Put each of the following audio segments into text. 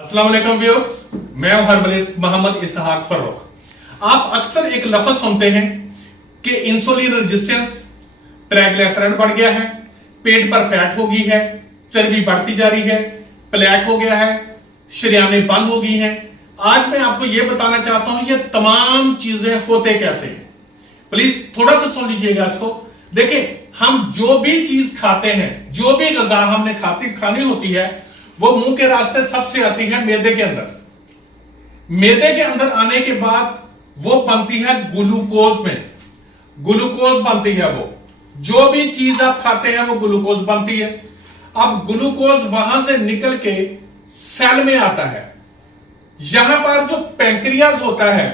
अस्सलाम वालेकुम व्यूअर्स, मैं हूं हर्बलिस्ट मोहम्मद इसहाक फर्रुख। आप अक्सर एक लफ्ज सुनते हैं कि इंसुलिन रेजिस्टेंस, ट्राइग्लिसराइड बढ़ गया है, पेट पर फैट हो गई है, चर्बी बढ़ती जा रही है, प्लेक हो गया है, शरीयानें बंद हो गई हैं। आज मैं आपको यह बताना चाहता हूं ये तमाम चीजें होते कैसे हैं। प्लीज थोड़ा सा सुन लीजिएगा इसको। देखिए, हम जो भी चीज खाते हैं, जो भी गजा हमने खानी होती है, वो मुंह के रास्ते सबसे आती है मैदे के अंदर। मैदे के अंदर आने के बाद वो बनती है ग्लूकोज में, ग्लूकोज बनती है। वो जो भी चीज आप खाते हैं वो ग्लूकोज बनती है। अब ग्लूकोज वहां से निकल के सेल में आता है। यहां पर जो पैंक्रियाज होता है,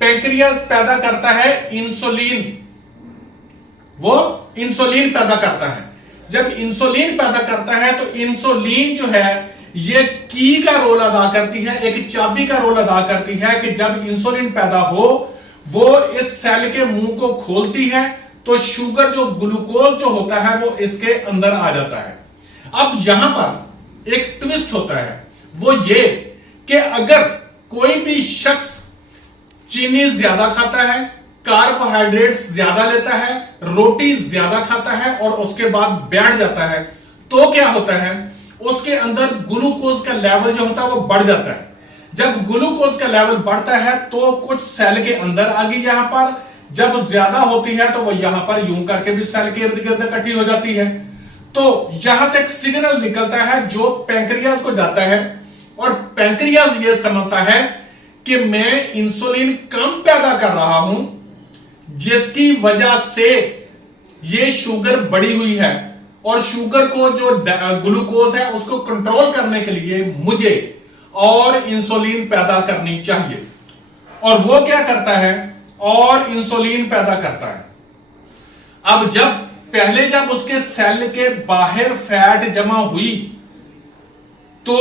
पैंक्रियाज पैदा करता है इंसुलिन। वो इंसुलिन पैदा करता है। जब इंसुलिन पैदा करता है तो इंसुलिन जो है ये की का रोल अदा करती है, एक चाबी का रोल अदा करती है कि जब इंसुलिन पैदा हो वो इस सेल के मुंह को खोलती है तो शुगर जो ग्लूकोज जो होता है वो इसके अंदर आ जाता है। अब यहां पर एक ट्विस्ट होता है, वो ये कि अगर कोई भी शख्स चीनी ज्यादा खाता है, कार्बोहाइड्रेट्स ज्यादा लेता है, रोटी ज्यादा खाता है और उसके बाद बैठ जाता है, तो क्या होता है, उसके अंदर ग्लूकोज का लेवल जो होता है वो बढ़ जाता है। जब ग्लूकोज का लेवल बढ़ता है तो कुछ सेल के अंदर आ गई, यहां पर जब ज्यादा होती है तो वो यहां पर यूं करके भी सेल के इर्द गिर्द इकट्ठी हो जाती है। तो यहां से एक सिग्नल निकलता है जो पैंक्रियाज को जाता है और पैंक्रियाज ये समझता है कि मैं इंसुलिन कम पैदा कर रहा हूं, जिसकी वजह से ये शुगर बढ़ी हुई है और शुगर को जो ग्लूकोज है उसको कंट्रोल करने के लिए मुझे और इंसुलिन पैदा करनी चाहिए। और वो क्या करता है, और इंसुलिन पैदा करता है। अब जब उसके सेल के बाहर फैट जमा हुई तो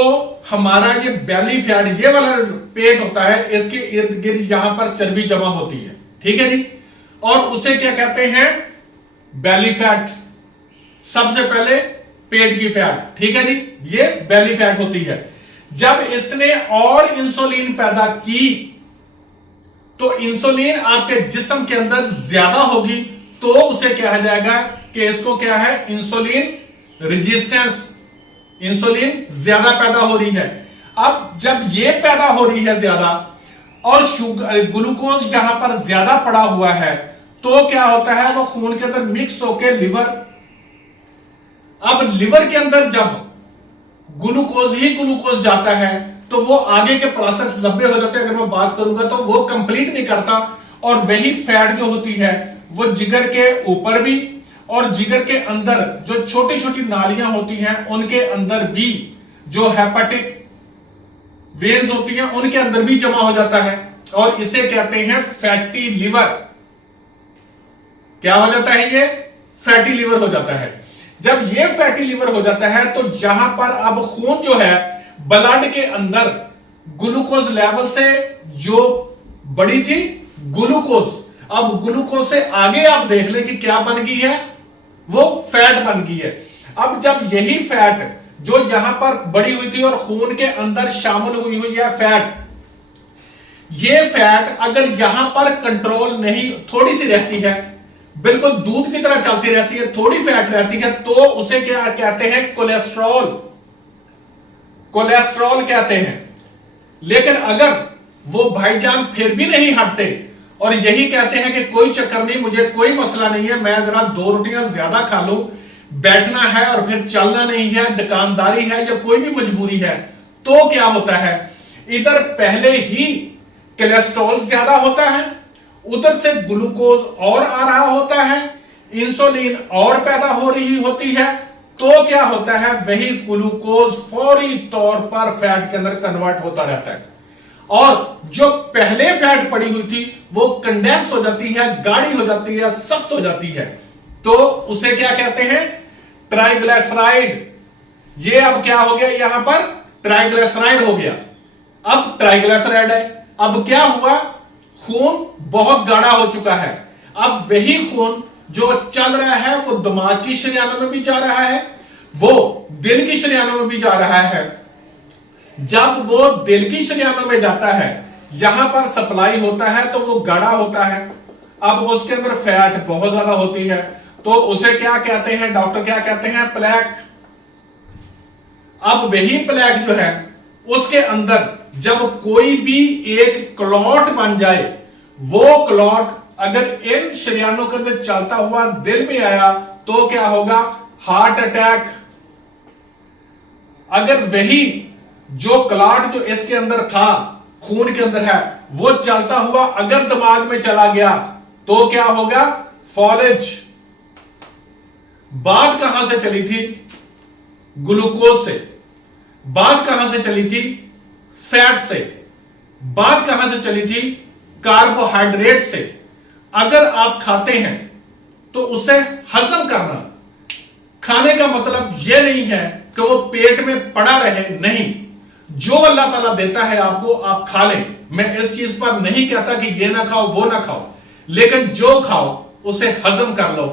हमारा ये बेली फैट, ये वाला पेट होता है, इसके इर्द गिर्द यहां पर चर्बी जमा होती है, ठीक है जी। और उसे क्या कहते हैं, बेली फैट। सबसे पहले पेट की फैट, ठीक है जी, ये बेली फैट होती है। जब इसने और इंसुलिन पैदा की तो इंसुलिन आपके जिस्म के अंदर ज्यादा होगी तो उसे कहा जाएगा कि इसको क्या है, इंसुलिन रेजिस्टेंस। इंसुलिन ज्यादा पैदा हो रही है। अब जब ये पैदा हो रही है ज्यादा और शुगर ग्लूकोज यहां पर ज्यादा पड़ा हुआ है तो क्या होता है, वो खून के अंदर मिक्स होकर लिवर, अब लिवर के अंदर जब ग्लूकोज जाता है तो वो आगे के प्रोसेस लंबे हो जाते हैं। अगर मैं बात करूंगा तो वो कंप्लीट नहीं करता और वही फैट जो होती है वो जिगर के ऊपर भी और जिगर के अंदर जो छोटी छोटी नालियां होती हैं उनके अंदर भी, जो हेपेटिक वेन्स होती हैं उनके अंदर भी जमा हो जाता है और इसे कहते हैं फैटी लिवर। क्या हो जाता है, ये फैटी लिवर हो जाता है। जब ये फैटी लिवर हो जाता है तो यहां पर अब खून जो है, ब्लड के अंदर ग्लूकोज लेवल से जो बड़ी थी ग्लूकोज, अब ग्लूकोज से आगे आप देख लें कि क्या बन गई है, वो फैट बन गई है। अब जब यही फैट जो यहां पर बड़ी हुई थी और खून के अंदर शामिल हुई है फैट, ये फैट अगर यहां पर कंट्रोल नहीं, थोड़ी सी रहती है, बिल्कुल दूध की तरह चलती रहती है, थोड़ी फैट रहती है, तो उसे क्या कहते हैं, कोलेस्ट्रॉल। कोलेस्ट्रॉल कहते हैं। लेकिन अगर वो भाईजान फिर भी नहीं हटते और यही कहते हैं कि कोई चक्कर नहीं, मुझे कोई मसला नहीं है, मैं जरा 2 रोटियां ज्यादा खा लूं, बैठना है और फिर चलना नहीं है, दुकानदारी है या कोई भी मजबूरी है, तो क्या होता है, इधर पहले ही कोलेस्ट्रॉल ज्यादा होता है, उधर से ग्लूकोज और आ रहा होता है, इंसुलिन और पैदा हो रही होती है, तो क्या होता है, वही ग्लूकोज फौरी तौर पर फैट के अंदर कन्वर्ट होता रहता है और जो पहले फैट पड़ी हुई थी वो कंडेंस हो जाती है, गाढ़ी हो जाती है, सख्त हो जाती है, तो उसे क्या कहते हैं, ट्राइग्लिसराइड। ये अब क्या हो गया, यहां पर ट्राइग्लिसराइड हो गया। अब ट्राइग्लिसराइड है, अब क्या हुआ, खून बहुत गाढ़ा हो चुका है। अब वही खून जो चल रहा है वो दिमाग की शरीयानों में भी जा रहा है, वो दिल की शरीयानों में भी जा रहा है, जब वो दिल की शरियानों में जाता है, यहां पर सप्लाई होता है तो वो गाढ़ा होता है। अब उसके अंदर फैट बहुत ज्यादा होती है, तो उसे क्या कहते हैं डॉक्टर, क्या कहते हैं? प्लेक। अब वही प्लेक जो है उसके अंदर जब कोई भी एक क्लॉट बन जाए, वो क्लॉट अगर इन शरियानों के अंदर चलता हुआ दिल में आया तो क्या होगा? Heart attack. अगर वही जो क्लॉट जो इसके अंदर था, खून के अंदर है, वो चलता हुआ अगर दिमाग में चला गया तो क्या होगा? फॉलेज। बात कहां से चली थी? ग्लूकोज से। बात कहां से चली थी? फैट से। बात कहां से चली थी? कार्बोहाइड्रेट से। अगर आप खाते हैं तो उसे हजम करना। खाने का मतलब यह नहीं है कि वो पेट में पड़ा रहे, नहीं। जो अल्लाह ताला देता है आपको, आप खा लें। मैं इस चीज पर नहीं कहता कि ये ना खाओ वो ना खाओ, लेकिन जो खाओ उसे हजम कर लो,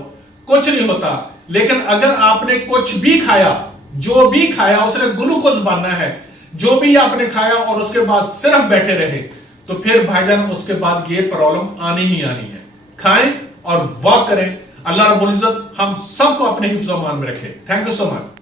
कुछ नहीं होता। लेकिन अगर आपने कुछ भी खाया, जो भी खाया उसने ग्लूकोज बनना है, जो भी आपने खाया और उसके बाद सिर्फ बैठे रहे, तो फिर भाईजान उसके बाद ये प्रॉब्लम आनी ही आनी है। खाएं और वॉक करें। अल्लाह रब्बुल इज्जत हम सबको अपने हिफ्ज़-ओ-मान में रखे। Thank you so much.